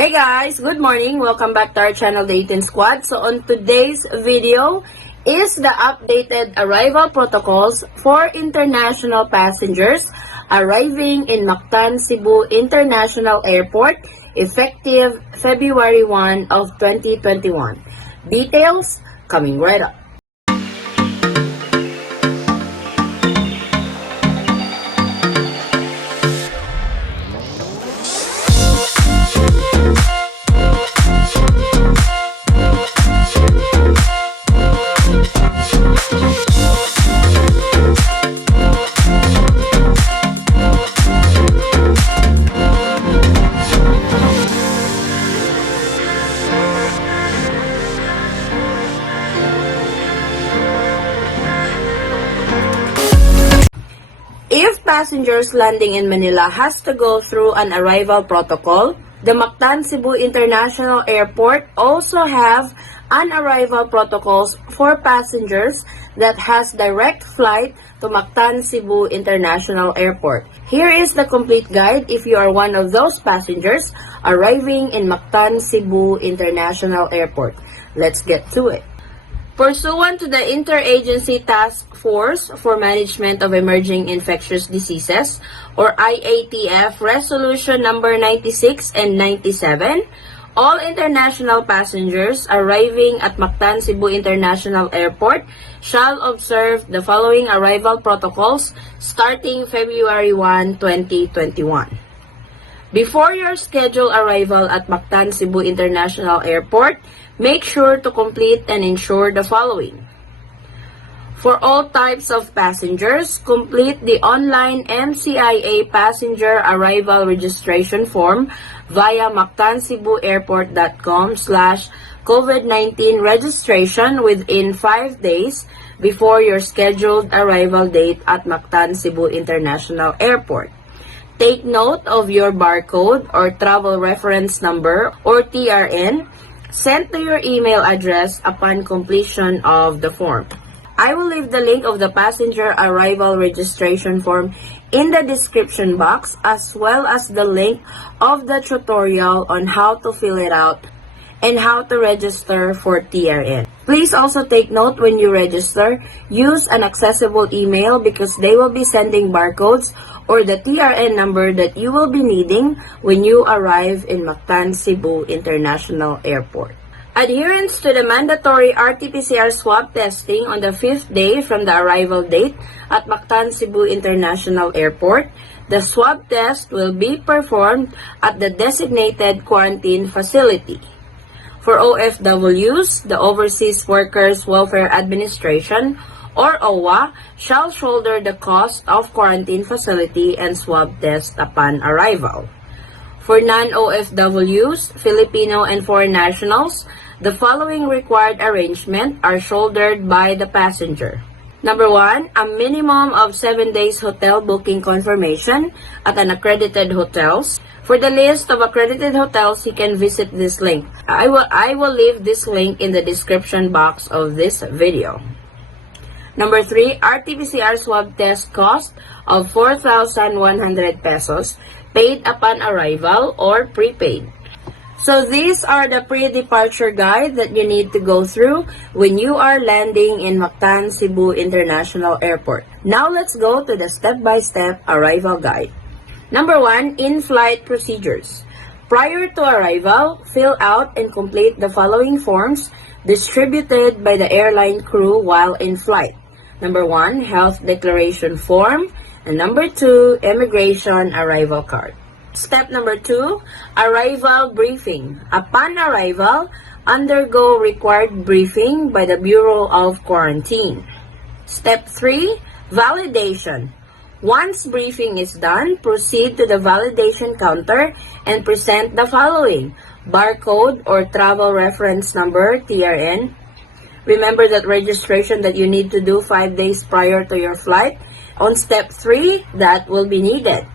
Hey guys, good morning. Welcome back to our channel, The 18 Squad. So on today's video is the updated arrival protocols for international passengers arriving in Mactan, Cebu International Airport effective February 1 of 2021. Details coming right up. If passengers landing in Manila has to go through an arrival protocol, the Mactan Cebu International Airport also have an arrival protocols for passengers that has direct flight to Mactan Cebu International Airport. Here is the complete guide if you are one of those passengers arriving in Mactan Cebu International Airport. Let's get to it. Pursuant to the Interagency Task Force for Management of Emerging Infectious Diseases, or IATF Resolution number 96 and 97, all international passengers arriving at Mactan Cebu International Airport shall observe the following arrival protocols starting February 1, 2021. Before your scheduled arrival at Mactan Cebu International Airport, make sure to complete and ensure the following. For all types of passengers, complete the online MCIA passenger arrival registration form via mactancebuairport.com/COVID-19 registration within 5 days before your scheduled arrival date at Mactan Cebu International Airport. Take note of your barcode or travel reference number or TRN sent to your email address upon completion of the form. I will leave the link of the passenger arrival registration form in the description box as well as the link of the tutorial on how to fill it out and how to register for TRN. Please also take note when you register, use an accessible email because they will be sending barcodes or the TRN number that you will be needing when you arrive in Mactan Cebu International Airport. Adherence to the mandatory RT-PCR swab testing on the 5th day from the arrival date at Mactan Cebu International Airport, the swab test will be performed at the designated quarantine facility. For OFWs, the Overseas Workers Welfare Administration, or OWA, shall shoulder the cost of quarantine facility and swab test upon arrival. For non-OFWs, Filipino and foreign nationals, the following required arrangement are shouldered by the passenger. Number 1, a minimum of 7 days hotel booking confirmation at an accredited hotels. For the list of accredited hotels, you can visit this link. I will leave this link in the description box of this video. Number 3, RT-PCR swab test cost of 4,100 pesos, paid upon arrival or prepaid. So these are the pre-departure guide that you need to go through when you are landing in Mactan Cebu International Airport. Now let's go to the step-by-step arrival guide. Number 1, in-flight procedures. Prior to arrival, fill out and complete the following forms distributed by the airline crew while in flight. Number 1, health declaration form, and number 2, immigration arrival card. Step number 2, arrival briefing. Upon arrival, undergo required briefing by the Bureau of Quarantine. Step 3, validation. Once briefing is done, proceed to the validation counter and present the following: barcode or travel reference number, TRN. Remember that registration that you need to do 5 days prior to your flight. On step 3, that will be needed.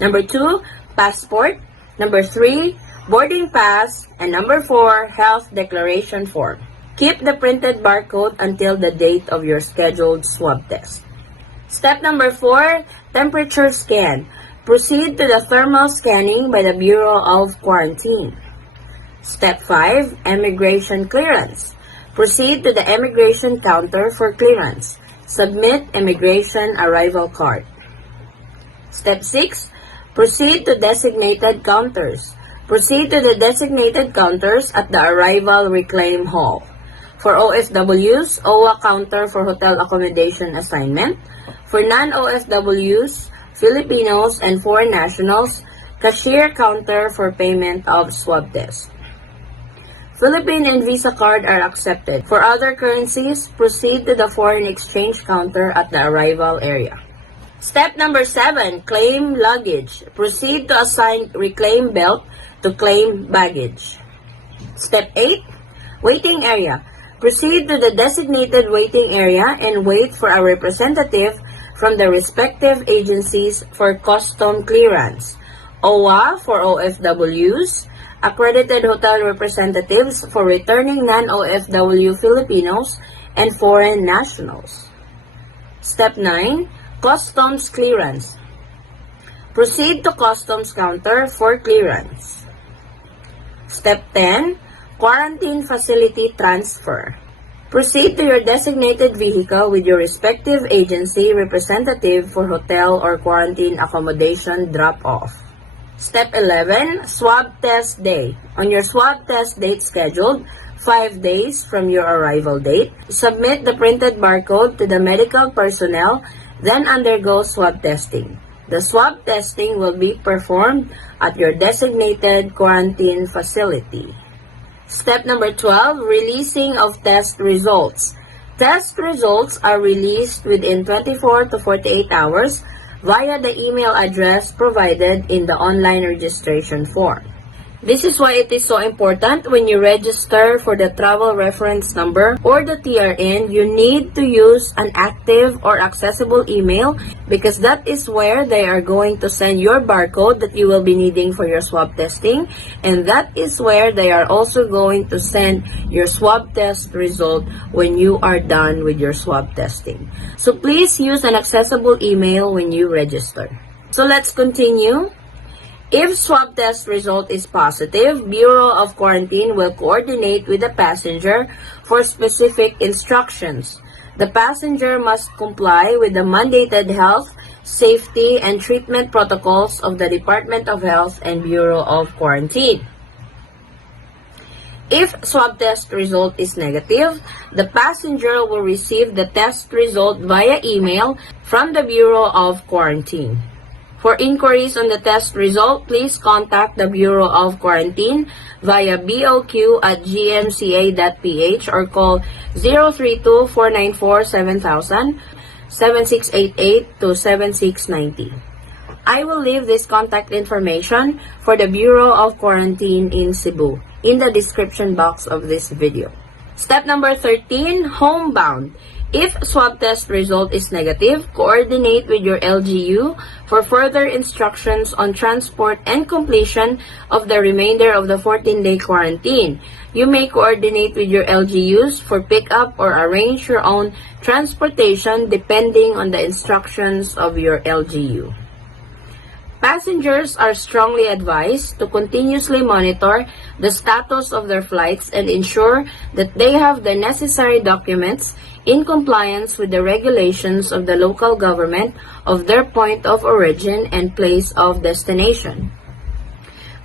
Number 2, passport. Number 3, boarding pass. And number 4, health declaration form. Keep the printed barcode until the date of your scheduled swab test. Step number 4, temperature scan. Proceed to the thermal scanning by the Bureau of Quarantine. Step 5. Immigration clearance. Proceed to the immigration counter for clearance. Submit immigration arrival card. Step 6. Proceed to designated counters. Proceed to the designated counters at the arrival reclaim hall. For OFWs, OWA counter for hotel accommodation assignment. For non-OFWs, Filipinos, and foreign nationals, cashier counter for payment of swab test. Philippine and Visa card are accepted. For other currencies, proceed to the foreign exchange counter at the arrival area. Step number 7, claim luggage. Proceed to assign reclaim belt to claim baggage. Step 8, waiting area. Proceed to the designated waiting area and wait for a representative from the respective agencies for custom clearance. OWA for OFWs, accredited hotel representatives for returning non-OFW Filipinos and foreign nationals. Step 9, customs clearance. Proceed to customs counter for clearance. Step 10, quarantine facility transfer. Proceed to your designated vehicle with your respective agency representative for hotel or quarantine accommodation drop-off. Step 11, swab test day. On your swab test date scheduled, 5 days from your arrival date, submit the printed barcode to the medical personnel, then undergo swab testing. The swab testing will be performed at your designated quarantine facility. Step number 12, releasing of test results. Test results are released within 24 to 48 hours via the email address provided in the online registration form. This is why it is so important when you register for the travel reference number or the TRN, you need to use an active or accessible email because that is where they are going to send your barcode that you will be needing for your swab testing, and that is where they are also going to send your swab test result when you are done with your swab testing. So please use an accessible email when you register. So let's continue. If swab test result is positive, Bureau of Quarantine will coordinate with the passenger for specific instructions. The passenger must comply with the mandated health, safety, and treatment protocols of the Department of Health and Bureau of Quarantine. If swab test result is negative, the passenger will receive the test result via email from the Bureau of Quarantine. For inquiries on the test result, please contact the Bureau of Quarantine via boq@gmca.ph or call 032-494-7000, 7688-7690. I will leave this contact information for the Bureau of Quarantine in Cebu in the description box of this video. Step number 13, homebound. If swab test result is negative, coordinate with your LGU for further instructions on transport and completion of the remainder of the 14-day quarantine. You may coordinate with your LGUs for pickup or arrange your own transportation depending on the instructions of your LGU. Passengers are strongly advised to continuously monitor the status of their flights and ensure that they have the necessary documents in compliance with the regulations of the local government of their point of origin and place of destination.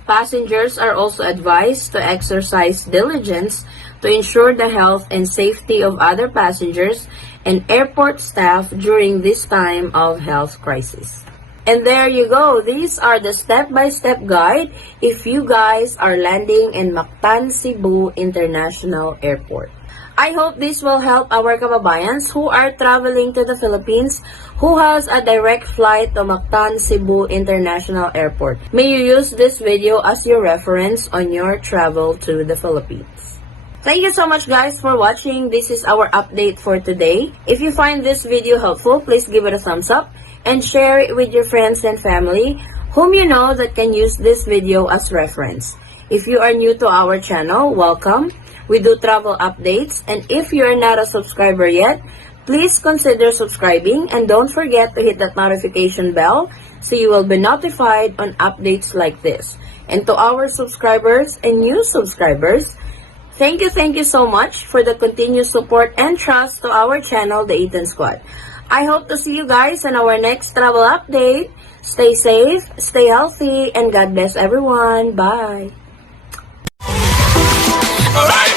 Passengers are also advised to exercise diligence to ensure the health and safety of other passengers and airport staff during this time of health crisis. And there you go. These are the step-by-step guide if you guys are landing in Mactan Cebu International Airport. I hope this will help our kababayans who are traveling to the Philippines who has a direct flight to Mactan Cebu International Airport. May you use this video as your reference on your travel to the Philippines. Thank you so much guys for watching. This is our update for today. If you find this video helpful, please give it a thumbs up and share it with your friends and family whom you know that can use this video as reference. If you are new to our channel, welcome. We do travel updates, and if you are not a subscriber yet, please consider subscribing and don't forget to hit that notification bell so you will be notified on updates like this. And to our subscribers and new subscribers, thank you so much for the continued support and trust to our channel, The Eaton Squad. I hope to see you guys on our next travel update. Stay safe, stay healthy, and God bless everyone. Bye! Alright.